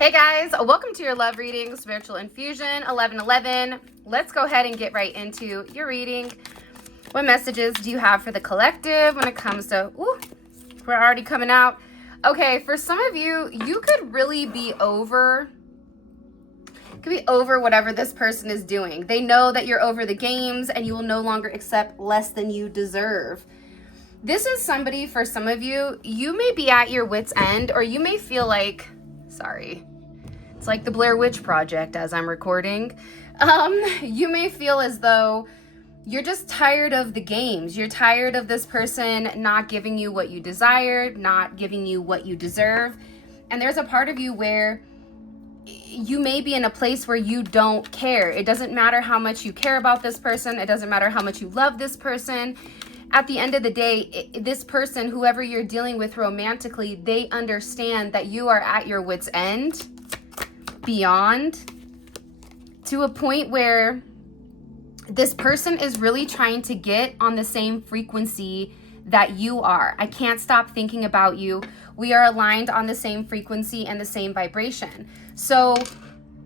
Hey guys, welcome to your love reading, Spiritual Infusion 1111. Let's go ahead and get right into your reading. What messages do you have for the collective when it comes to, we're already coming out. Okay, for some of you, you could really be over whatever this person is doing. They know that you're over the games and you will no longer accept less than you deserve. This is somebody, for some of you, you may be at your wit's end, or you may feel like, sorry, it's like the Blair Witch Project as I'm recording. You may feel as though you're just tired of the games. You're tired of this person not giving you what you desire, not giving you what you deserve. And there's a part of you where you may be in a place where you don't care. It doesn't matter how much you care about this person. It doesn't matter how much you love this person. At the end of the day, this person, whoever you're dealing with romantically, they understand that you are at your wit's end, beyond, to a point where this person is really trying to get on the same frequency that you are. I can't stop thinking about you. We are aligned on the same frequency and the same vibration. So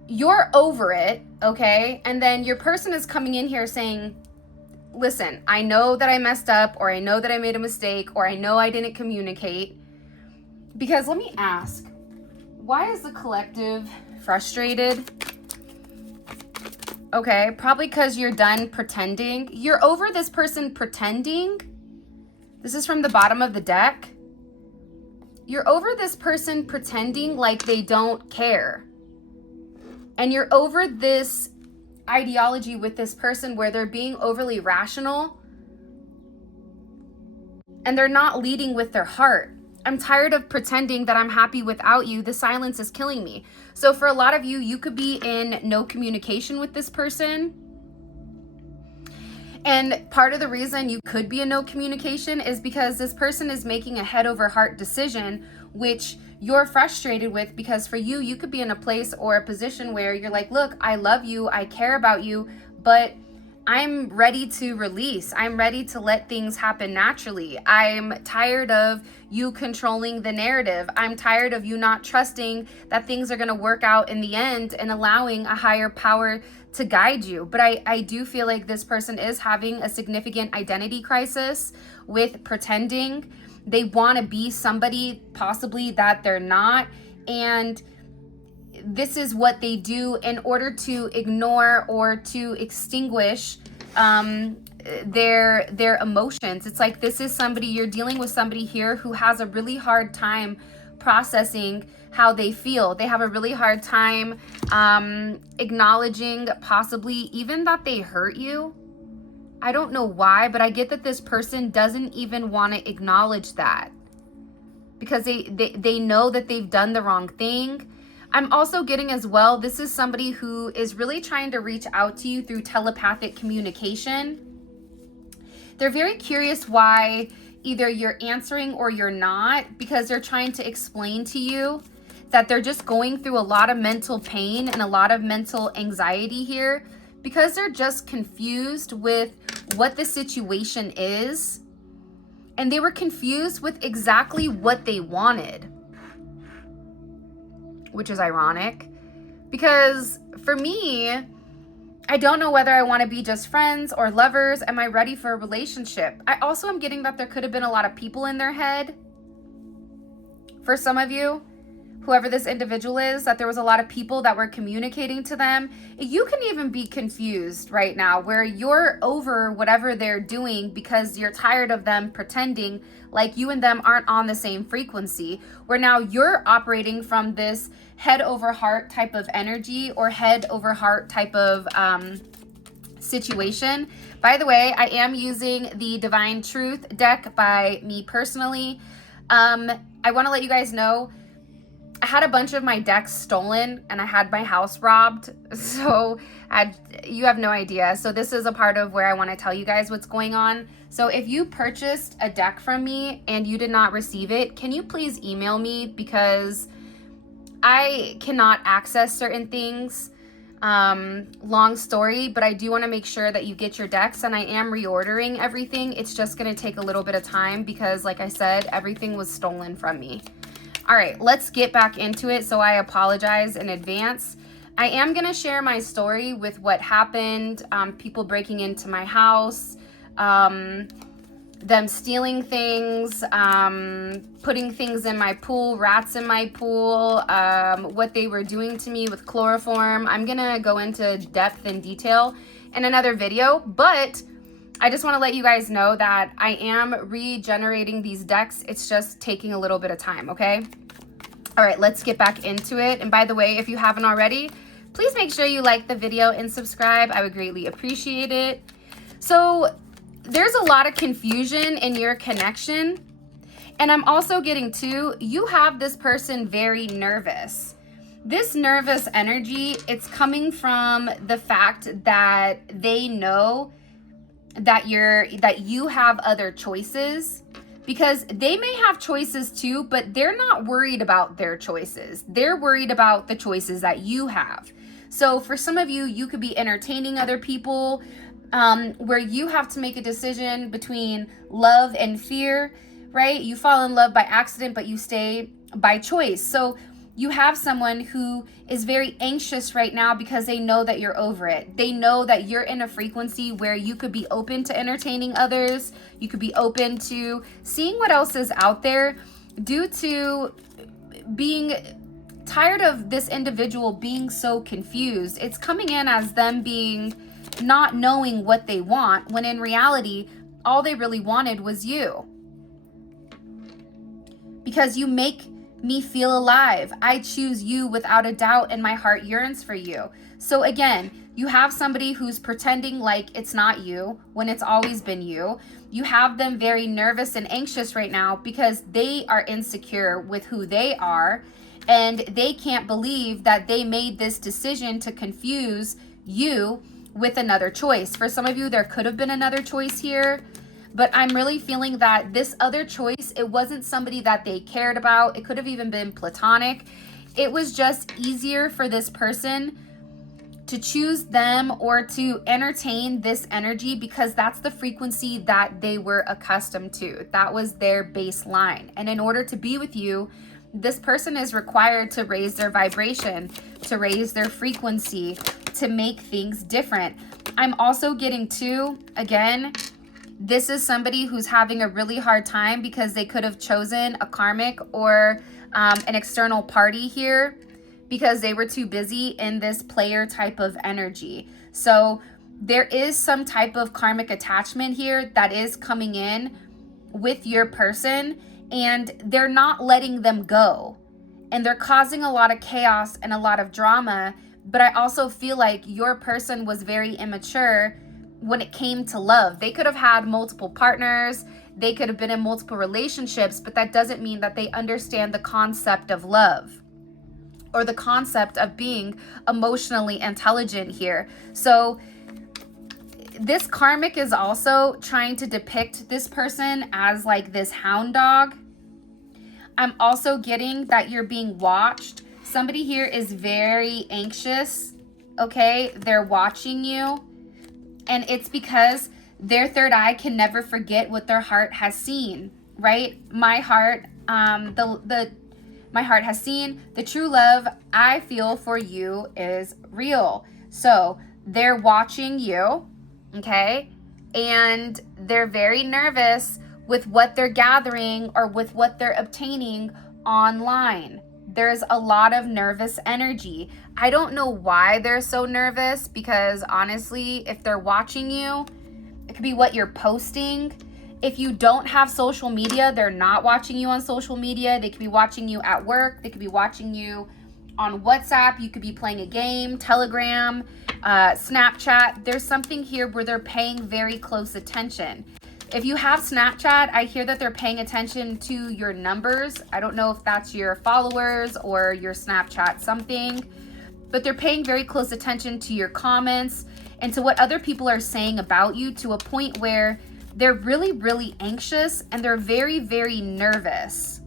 you're over it, okay? And then your person is coming in here saying, listen, I know that I messed up, or I know that I made a mistake, or I know I didn't communicate. Because let me ask, why is the collective frustrated? Okay, probably because you're done pretending. You're over this person pretending. This is from the bottom of the deck. You're over this person pretending like they don't care. And you're over this ideology with this person where they're being overly rational and they're not leading with their heart. I'm tired of pretending that I'm happy without you. The silence is killing me. So for a lot of you, you could be in no communication with this person. And part of the reason you could be in no communication is because this person is making a head over heart decision, which you're frustrated with, because for you, you could be in a place or a position where you're like, look, I love you, I care about you, but I'm ready to release. I'm ready to let things happen naturally. I'm tired of you controlling the narrative. I'm tired of you not trusting that things are going to work out in the end and allowing a higher power to guide you. But I do feel like this person is having a significant identity crisis with pretending. They want to be somebody possibly that they're not. And this is what they do in order to ignore or to extinguish their emotions. It's like, this is somebody, you're dealing with somebody here who has a really hard time processing how they feel. They have a really hard time acknowledging possibly even that they hurt you. I don't know why, but I get that this person doesn't even want to acknowledge that because they know that they've done the wrong thing. I'm also getting as well, this is somebody who is really trying to reach out to you through telepathic communication. They're very curious why either you're answering or you're not, because they're trying to explain to you that they're just going through a lot of mental pain and a lot of mental anxiety here, because they're just confused with what the situation is. And they were confused with exactly what they wanted, which is ironic, because for me, I don't know whether I want to be just friends or lovers. Am I ready for a relationship? I also am getting that there could have been a lot of people in their head. For some of you, whoever this individual is, that there was a lot of people that were communicating to them. You can even be confused right now where you're over whatever they're doing because you're tired of them pretending like you and them aren't on the same frequency, where now you're operating from this head over heart type of energy or head over heart type of situation. By the way, I am using the Divine Truth deck by me personally. I want to let you guys know, I had a bunch of my decks stolen and I had my house robbed. So you have no idea. So this is a part of where I want to tell you guys what's going on. So if you purchased a deck from me and you did not receive it, can you please email me, because I cannot access certain things. Long story, but I do want to make sure that you get your decks, and I am reordering everything. It's just going to take a little bit of time because, like I said, everything was stolen from me. All right, let's get back into it. So I apologize in advance. I am going to share my story with what happened, people breaking into my house, them stealing things, putting things in my pool, rats in my pool, what they were doing to me with chloroform. I'm going to go into depth and detail in another video, but I just want to let you guys know that I am regenerating these decks. It's just taking a little bit of time, okay? All right, let's get back into it. And by the way, if you haven't already, please make sure you like the video and subscribe. I would greatly appreciate it. So there's a lot of confusion in your connection. And I'm also getting to, you have this person very nervous. This nervous energy, it's coming from the fact that they know that you have other choices, because they may have choices too, but they're not worried about their choices. They're worried about the choices that you have. So for some of you, you could be entertaining other people, where you have to make a decision between love and fear, right? You fall in love by accident, but you stay by choice. So you have someone who is very anxious right now because they know that you're over it. They know that you're in a frequency where you could be open to entertaining others. You could be open to seeing what else is out there, due to being tired of this individual being so confused. It's coming in as them being not knowing what they want, when in reality, all they really wanted was you. Because you make me feel alive. I choose you without a doubt, and my heart yearns for you. So again, you have somebody who's pretending like it's not you when it's always been you. You have them very nervous and anxious right now because they are insecure with who they are, and they can't believe that they made this decision to confuse you with another choice. For some of you, there could have been another choice here, but I'm really feeling that this other choice, it wasn't somebody that they cared about. It could have even been platonic. It was just easier for this person to choose them or to entertain this energy because that's the frequency that they were accustomed to. That was their baseline. And in order to be with you, this person is required to raise their vibration, to raise their frequency, to make things different. I'm also getting to, again, this is somebody who's having a really hard time because they could have chosen a karmic or an external party here because they were too busy in this player type of energy. So there is some type of karmic attachment here that is coming in with your person, and they're not letting them go. And they're causing a lot of chaos and a lot of drama. But I also feel like your person was very immature when it came to love. They could have had multiple partners, they could have been in multiple relationships, but that doesn't mean that they understand the concept of love or the concept of being emotionally intelligent here. So this karmic is also trying to depict this person as like this hound dog. I'm also getting that you're being watched. Somebody here is very anxious, okay? They're watching you. And it's because their third eye can never forget what their heart has seen, right? My heart, my heart has seen the true love I feel for you is real. So they're watching you, okay? And they're very nervous with what they're gathering or with what they're obtaining online. There's a lot of nervous energy. I don't know why they're so nervous, because honestly, if they're watching you, it could be what you're posting. If you don't have social media, they're not watching you on social media. They could be watching you at work. They could be watching you on WhatsApp. You could be playing a game, Telegram, Snapchat. There's something here where they're paying very close attention. If you have Snapchat, I hear that they're paying attention to your numbers. I don't know if that's your followers or your Snapchat something, but they're paying very close attention to your comments and to what other people are saying about you, to a point where they're really, really anxious and they're very, very nervous.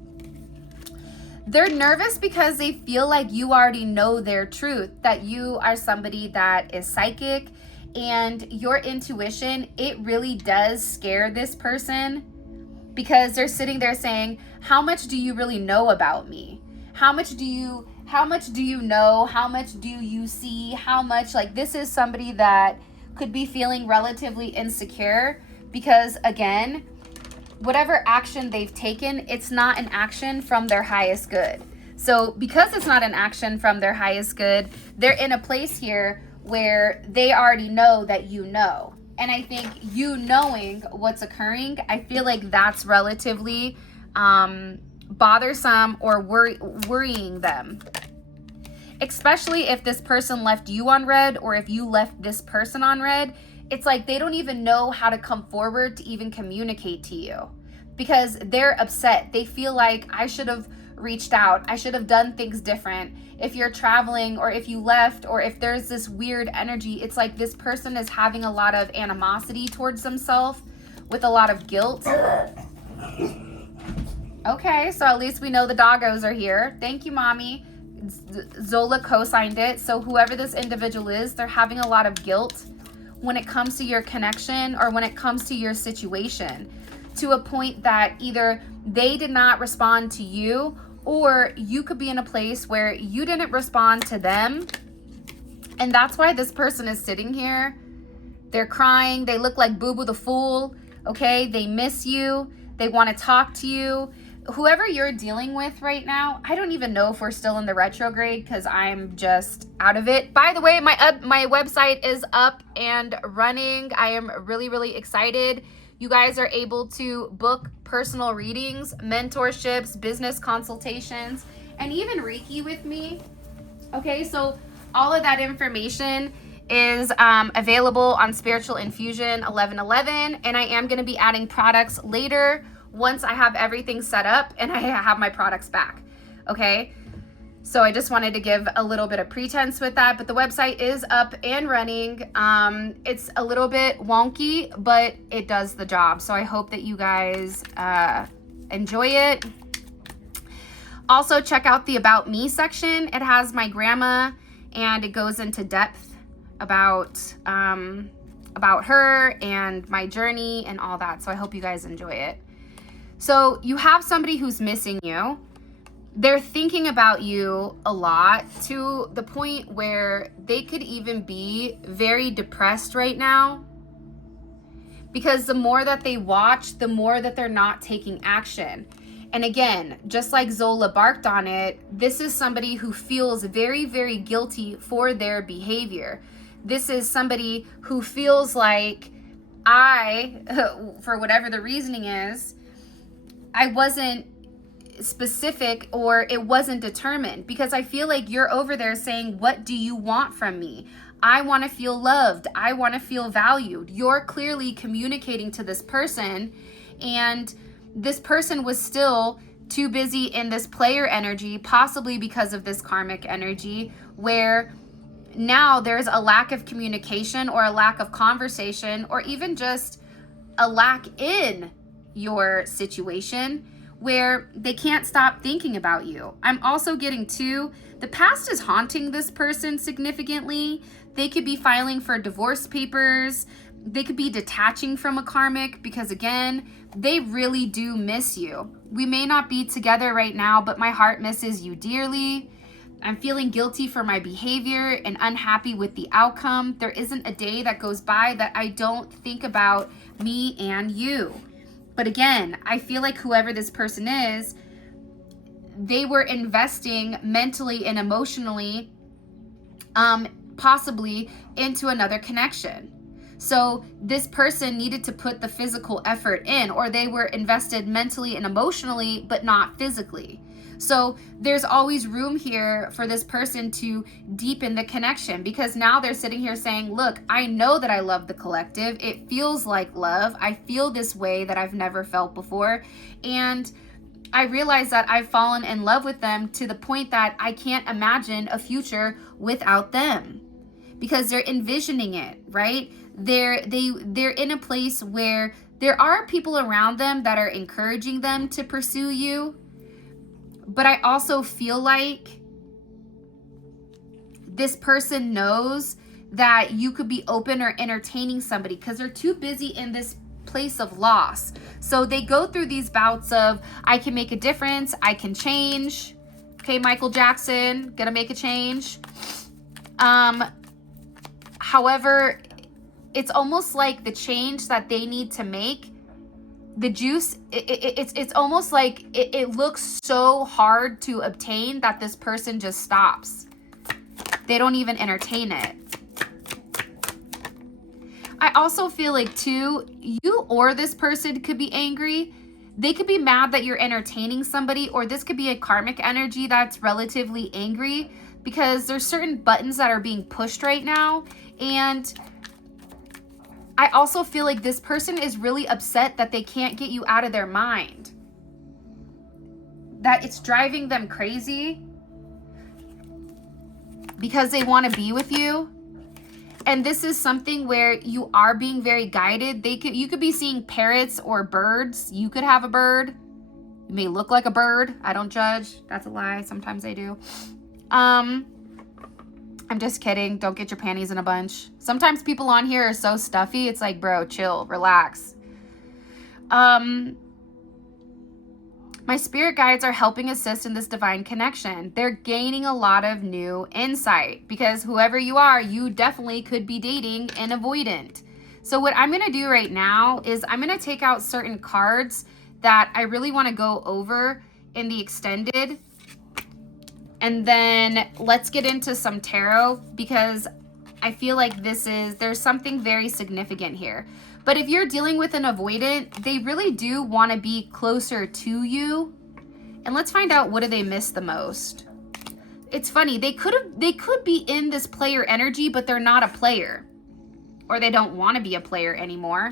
They're nervous because they feel like you already know their truth, that you are somebody that is psychic, and your intuition, it really does scare this person. because they're sitting there saying, how much do you really know about me? How much do you know? How much do you see? How much, like, this is somebody that could be feeling relatively insecure because, again, whatever action they've taken, it's not an action from their highest good. So because it's not an action from their highest good, they're in a place here where they already know that you know. And I think you knowing what's occurring, I feel like that's relatively bothersome or worrying them. Especially if this person left you on red, or if you left this person on red, it's like they don't even know how to come forward to even communicate to you because they're upset. They feel like, I should have reached out. I should have done things different. If you're traveling, or if you left, or if there's this weird energy, it's like this person is having a lot of animosity towards themselves with a lot of guilt. Okay, so at least we know the doggos are here. Thank you, mommy. Zola co-signed it. So whoever this individual is, they're having a lot of guilt when it comes to your connection or when it comes to your situation, to a point that either they did not respond to you, or you could be in a place where you didn't respond to them. And that's why this person is sitting here. They're crying. They look like Boo Boo the Fool. Okay, they miss you. They want to talk to you. Whoever you're dealing with right now, I don't even know if we're still in the retrograde because I'm just out of it. By the way, my website is up and running. I am really, really excited. You guys are able to book personal readings, mentorships, business consultations, and even Reiki with me. Okay, so all of that information is available on Spiritual Infusion 1111, and I am going to be adding products later once I have everything set up and I have my products back. Okay, so I just wanted to give a little bit of pretense with that, but the website is up and running. It's a little bit wonky, but it does the job. So I hope that you guys enjoy it. Also, check out the About Me section. It has my grandma, and it goes into depth about her and my journey and all that. So I hope you guys enjoy it. So you have somebody who's missing you. They're thinking about you a lot, to the point where they could even be very depressed right now, because the more that they watch, the more that they're not taking action. And again, just like Zola barked on it, this is somebody who feels very, very guilty for their behavior. This is somebody who feels like, for whatever the reasoning is, I wasn't specific, or it wasn't determined, because I feel like you're over there saying, what do you want from me? I want to feel loved. I want to feel valued. You're clearly communicating to this person, and this person was still too busy in this player energy, possibly because of this karmic energy, where now there's a lack of communication, or a lack of conversation, or even just a lack in your situation, where they can't stop thinking about you. I'm also getting too, the past is haunting this person significantly. They could be filing for divorce papers. They could be detaching from a karmic, because again, they really do miss you. We may not be together right now, but my heart misses you dearly. I'm feeling guilty for my behavior and unhappy with the outcome. There isn't a day that goes by that I don't think about me and you. But again, I feel like whoever this person is, they were investing mentally and emotionally, possibly into another connection. So this person needed to put the physical effort in, or they were invested mentally and emotionally, but not physically. So there's always room here for this person to deepen the connection, because now they're sitting here saying, look, I know that I love the collective. It feels like love. I feel this way that I've never felt before. And I realize that I've fallen in love with them to the point that I can't imagine a future without them, because they're envisioning it, right? They're in a place where there are people around them that are encouraging them to pursue you. But I also feel like this person knows that you could be open or entertaining somebody, because they're too busy in this place of loss. So they go through these bouts of, I can make a difference, I can change. Okay, Michael Jackson, gonna make a change. However, it's almost like the change that they need to make, the juice, it's almost like it looks so hard to obtain that this person just stops. They don't even entertain it. I also feel like too, you or this person could be angry. They could be mad that you're entertaining somebody, or this could be a karmic energy that's relatively angry because there's certain buttons that are being pushed right now. And I also feel like this person is really upset that they can't get you out of their mind. That it's driving them crazy because they want to be with you. And this is something where you are being very guided. You could be seeing parrots or birds. You could have a bird. You may look like a bird. I don't judge. That's a lie. Sometimes I do. I'm just kidding. Don't get your panties in a bunch. Sometimes people on here are so stuffy. It's like, bro, chill, relax. My spirit guides are helping assist in this divine connection. They're gaining a lot of new insight because whoever you are, you definitely could be dating an avoidant. So what I'm going to do right now is I'm going to take out certain cards that I really want to go over in the extended. And then let's get into some tarot because I feel like there's something very significant here. But if you're dealing with an avoidant, they really do want to be closer to you. And let's find out, what do they miss the most? It's funny, they could be in this player energy, but they're not a player. Or they don't want to be a player anymore.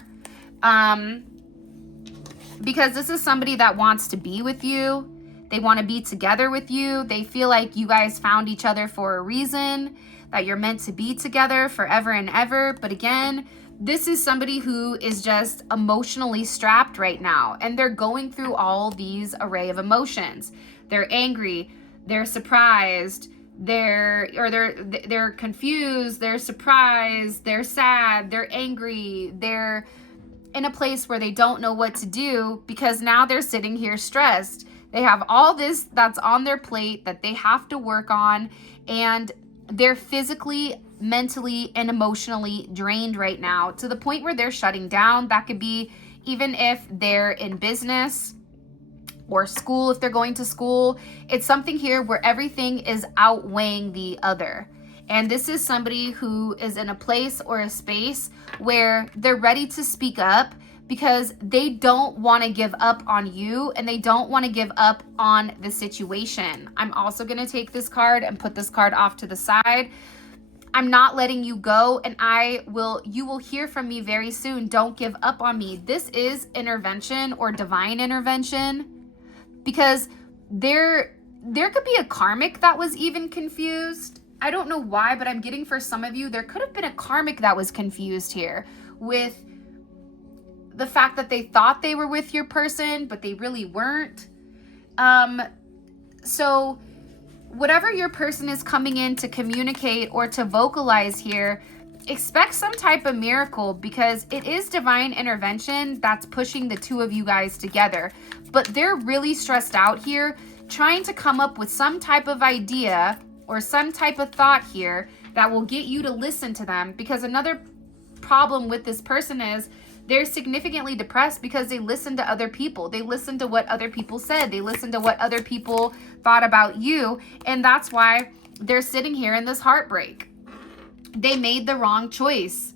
Because this is somebody that wants to be with you. They want to be together with you. They feel like you guys found each other for a reason, that you're meant to be together forever and ever. But again, this is somebody who is just emotionally strapped right now, and they're going through all these array of emotions. They're angry, they're surprised, they're confused, they're surprised, they're sad, they're angry, they're in a place where they don't know what to do because now they're sitting here stressed. They have all this that's on their plate that they have to work on, and they're physically, mentally, and emotionally drained right now to the point where they're shutting down. That could be even if they're in business or school, if they're going to school. It's something here where everything is outweighing the other. And this is somebody who is in a place or a space where they're ready to speak up because they don't want to give up on you and they don't want to give up on the situation. I'm also going to take this card and put this card off to the side. I'm not letting you go, and you will hear from me very soon. Don't give up on me. This is intervention or divine intervention because there could be a karmic that was even confused. I don't know why, but I'm getting for some of you, there could have been a karmic that was confused here with the fact that they thought they were with your person, but they really weren't. So whatever your person is coming in to communicate or to vocalize here, expect some type of miracle because it is divine intervention that's pushing the two of you guys together. But they're really stressed out here, trying to come up with some type of idea or some type of thought here that will get you to listen to them. Because another problem with this person is they're significantly depressed because they listen to other people. They listen to what other people said. They listen to what other people thought about you. And that's why they're sitting here in this heartbreak. They made the wrong choice,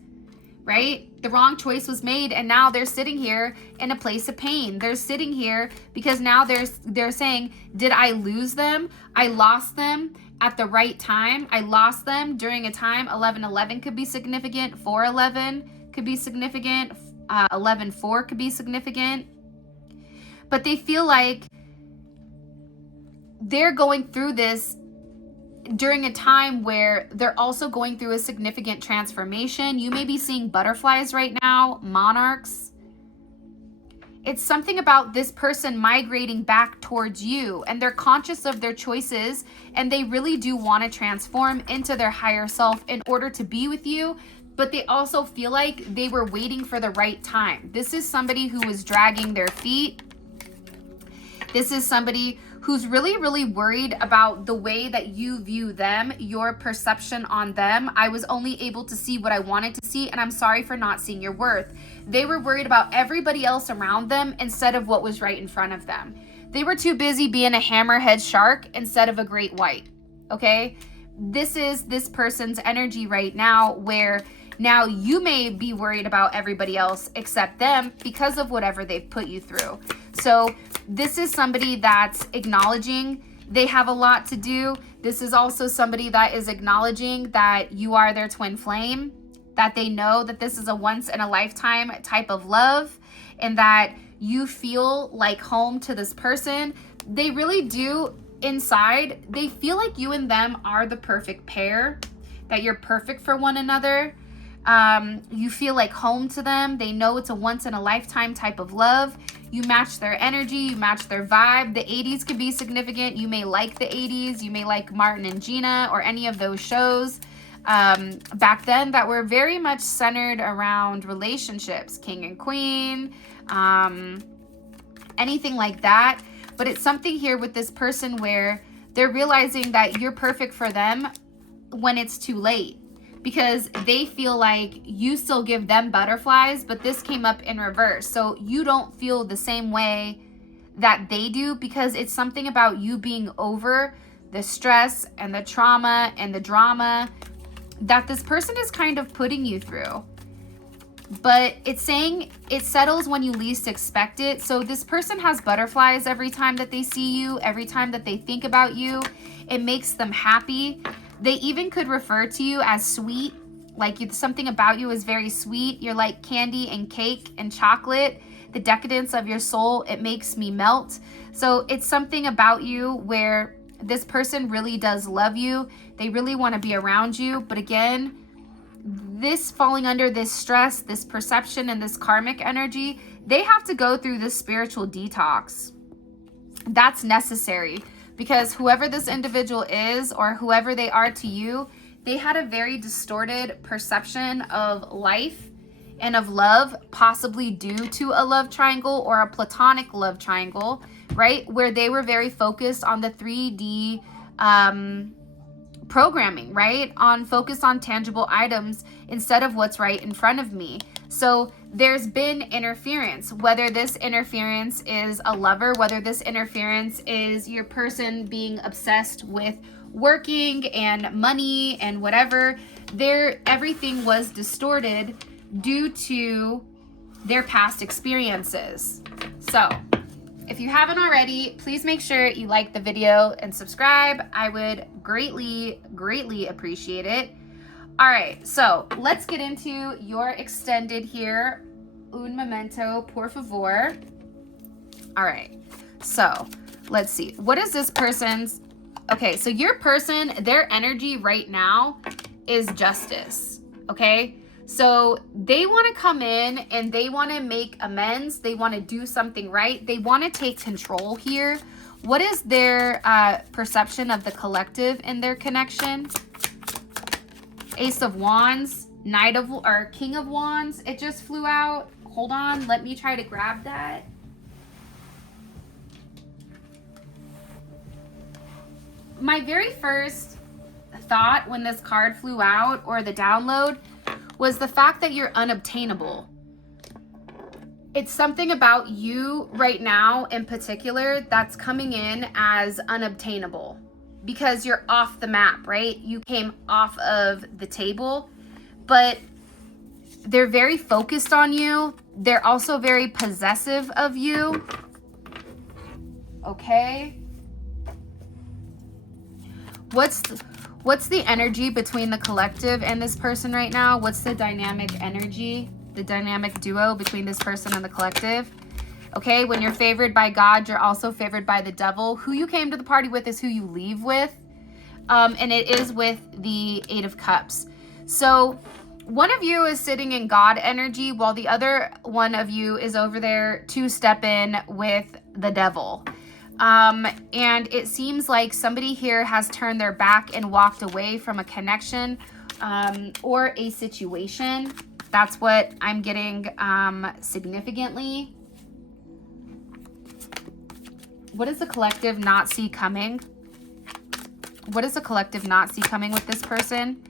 right? The wrong choice was made, and now they're sitting here in a place of pain. They're sitting here because now they're saying, did I lose them? I lost them at the right time. I lost them during a time. 11-11 could be significant. 4-11 could be significant. 11-4 could be significant. But they feel like they're going through this during a time where they're also going through a significant transformation. You may be seeing butterflies right now, monarchs. It's something about this person migrating back towards you, and they're conscious of their choices, and they really do want to transform into their higher self in order to be with you. but they also feel like they were waiting for the right time. This is somebody who was dragging their feet. This is somebody who's really, really worried about the way that you view them, your perception on them. I was only able to see what I wanted to see, and I'm sorry for not seeing your worth. They were worried about everybody else around them instead of what was right in front of them. They were too busy being a hammerhead shark instead of a great white, okay? This is this person's energy right now, where now you may be worried about everybody else except them because of whatever they've put you through. So this is somebody that's acknowledging they have a lot to do. This is also somebody that is acknowledging that you are their twin flame, that they know that this is a once in a lifetime type of love, and that you feel like home to this person. They really do inside. They feel like you and them are the perfect pair, that you're perfect for one another. You feel like home to them. They know it's a once in a lifetime type of love. You match their energy, you match their vibe. The 80s could be significant. You may like the 80s. You may like Martin and Gina or any of those shows back then that were very much centered around relationships, king and queen, anything like that. But it's something here with this person where they're realizing that you're perfect for them when it's too late, because they feel like you still give them butterflies, but this came up in reverse. So you don't feel the same way that they do, because it's something about you being over the stress and the trauma and the drama that this person is kind of putting you through. But it's saying it settles when you least expect it. So this person has butterflies every time that they see you, every time that they think about you. It makes them happy. They even could refer to you as sweet, like something about you is very sweet. You're like candy and cake and chocolate. The decadence of your soul, it makes me melt. So it's something about you where this person really does love you. They really want to be around you. But again, this falling under this stress, this perception, and this karmic energy, they have to go through this spiritual detox. That's necessary. Because whoever this individual is, or whoever they are to you, they had a very distorted perception of life and of love, possibly due to a love triangle or a platonic love triangle, right? Where they were very focused on the 3D programming, right? Focused on tangible items instead of what's right in front of me. So there's been interference, whether this interference is a lover, whether this interference is your person being obsessed with working and money and whatever. Everything was distorted due to their past experiences. So if you haven't already, please make sure you like the video and subscribe. I would greatly, greatly appreciate it. All right, so let's get into your extended here. Un momento, por favor. All right, so let's see. What is this person's? Okay, so your person, their energy right now is justice, okay? So they want to come in and they want to make amends. They want to do something right. They want to take control here. What is their perception of the collective in their connection? Ace of Wands, King of Wands. It just flew out. Hold on, let me try to grab that. My very first thought when this card flew out, or the download, was the fact that you're unobtainable. It's something about you right now in particular that's coming in as unobtainable because you're off the map, right? You came off of the table, but they're very focused on you. They're also very possessive of you. Okay. What's the energy between the collective and this person right now? What's the dynamic energy, the dynamic duo between this person and the collective? Okay, when you're favored by God, you're also favored by the devil. Who you came to the party with is who you leave with. And it is with the Eight of Cups. So one of you is sitting in God energy while the other one of you is over there two-stepping with the devil. And it seems like somebody here has turned their back and walked away from a connection or a situation. That's what I'm getting significantly. What does the collective not see coming? What does the collective not see coming with this person?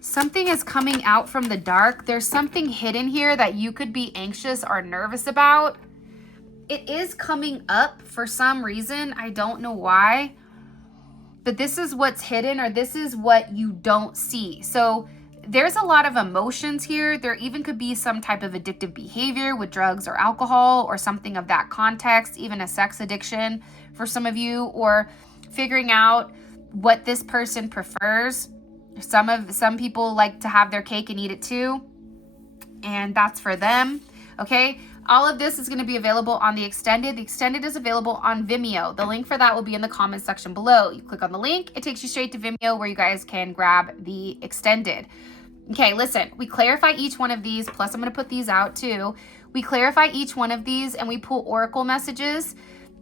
Something is coming out from the dark. There's something hidden here that you could be anxious or nervous about. It is coming up for some reason. I don't know why. But this is what's hidden, or this is what you don't see. So there's a lot of emotions here. There even could be some type of addictive behavior with drugs or alcohol or something of that context, even a sex addiction for some of you, or figuring out what this person prefers. Some people like to have their cake and eat it too, and that's for them. Okay, all of this is going to be available on the extended. The extended is available on Vimeo. The link for that will be in the comments section below. You click on the link, it takes you straight to Vimeo where you guys can grab the extended. Okay, listen, we clarify each one of these, plus I'm going to put these out too. We clarify each one of these and we pull oracle messages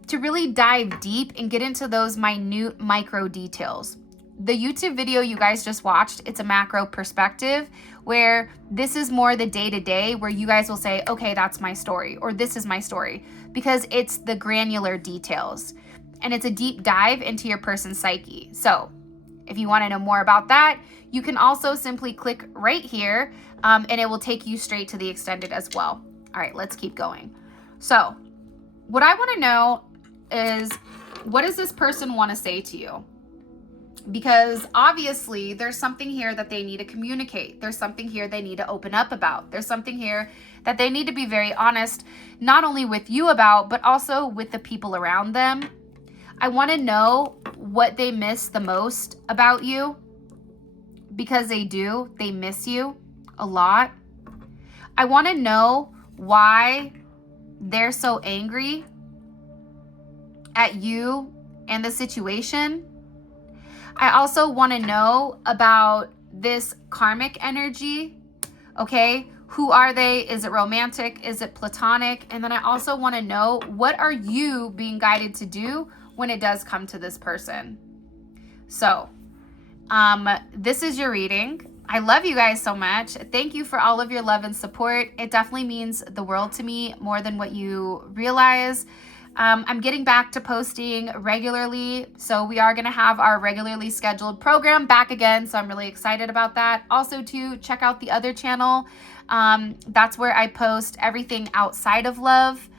to really dive deep and get into those minute micro details. The YouTube video you guys just watched, it's a macro perspective where this is more the day-to-day where you guys will say, okay, that's my story, or this is my story, because it's the granular details and it's a deep dive into your person's psyche. So if you want to know more about that, you can also simply click right here and it will take you straight to the extended as well. All right, let's keep going. So what I want to know is, what does this person want to say to you? Because obviously there's something here that they need to communicate. There's something here they need to open up about. There's something here that they need to be very honest, not only with you about, but also with the people around them. I want to know what they miss the most about you, because they do. They miss you a lot. I want to know why they're so angry at you and the situation. I also want to know about this karmic energy. Okay, who are they? Is it romantic? Is it platonic? And then I also want to know, what are you being guided to do when it does come to this person? So this is your reading. I love you guys so much. Thank you for all of your love and support. It definitely means the world to me, more than what you realize. I'm getting back to posting regularly, so we are going to have our regularly scheduled program back again, so I'm really excited about that. Also, to check out the other channel. That's where I post everything outside of love,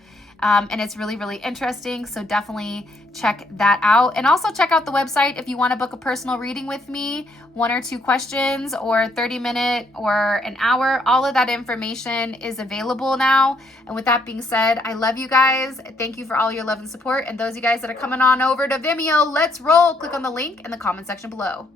and it's really, really interesting, so definitely check that out. And also check out the website if you want to book a personal reading with me, 1 or 2 questions, or 30-minute or an hour. All of that information is available now. And with that being said, I love you guys. Thank you for all your love and support. And those of you guys that are coming on over to Vimeo, let's roll. Click on the link in the comment section below.